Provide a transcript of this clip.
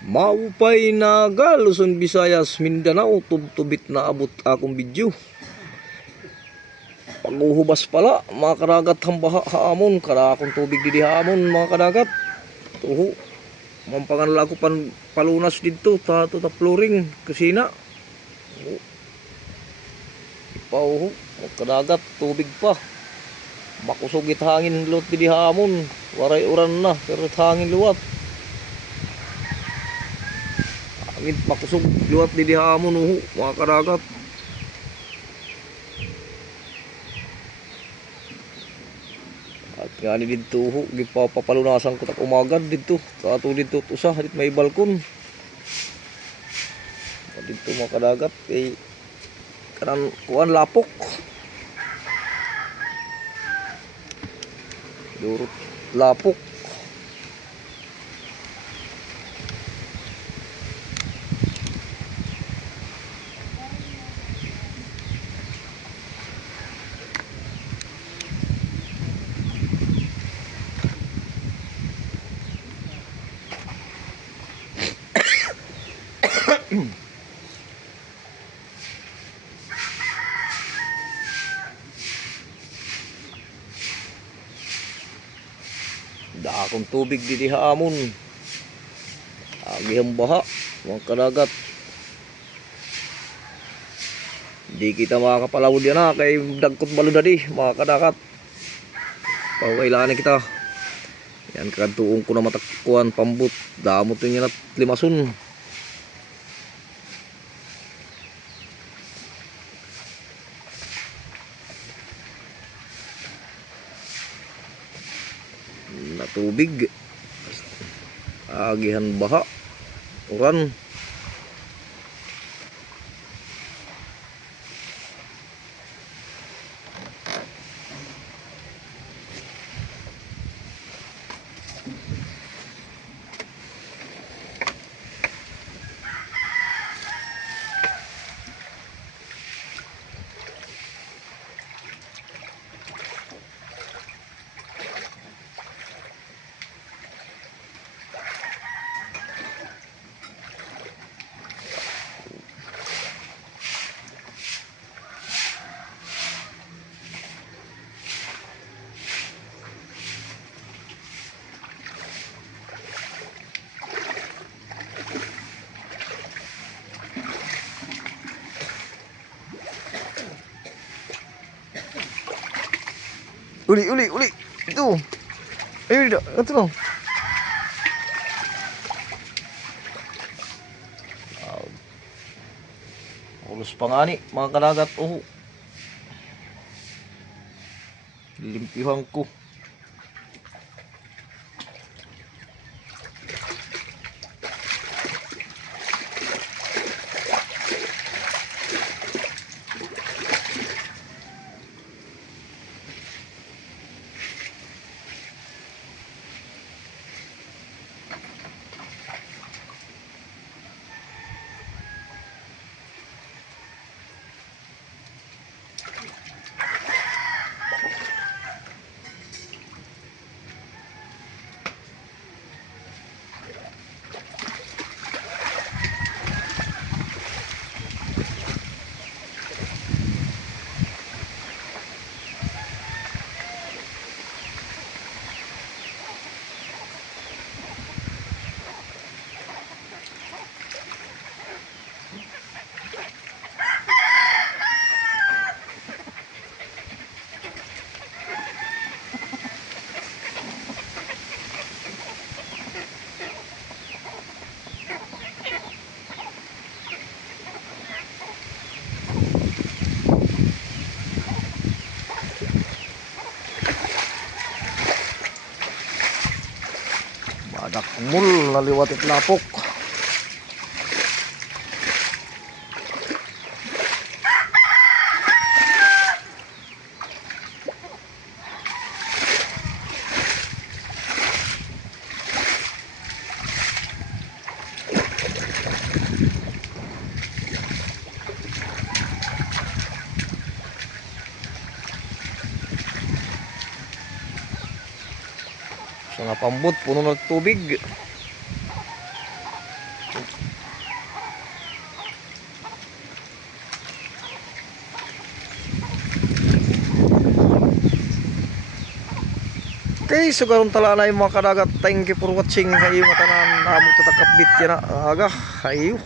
Maupay Naga, Luzon, Visayas, Mindanao, tubtubit na abot akong video. Pag-uhubas pala, mga kadagat hambaha haamon, kada akong tubig didi haamon, mga kadagat. Tuho, mampanganala ko palunas dito, tato ta flooring, kusina. Pauho, mga kadagat, tubig pa. Makusugit hangin luwat didi hamon, waray uran na, pero hangin luwat. Hangin makusog luwat didi hamon, mga kadagat. At nga ni dito, gipapalunasan ko tak umagad dito. Kato dito usa, dito may balkon. Dito mga kadagat, kay kanan kuan lapok. Durot lapok. Dakong tubig didi haamon. Agihang baha, mga kadagat. Di kita makakapalawod yan na, kay dagkot balo dadi, mga kadagat. Pagkailangan kita. Yan, kagantuong ko na matakuan pambut. Damot yun yan at limason. Na tubig. Agihan baha. Uran. Uli. Itu. Ayo dah, itu dong. Ulus pangani, mga kadagat. Limpihan ko. Badak mul naliwat it lapok. Mga pambot, puno ng tubig. Okay, so karon tala na yung mga kadagat. Thank you for watching. Hayo matanan, amo tatakapbit yan na aga. Hayo.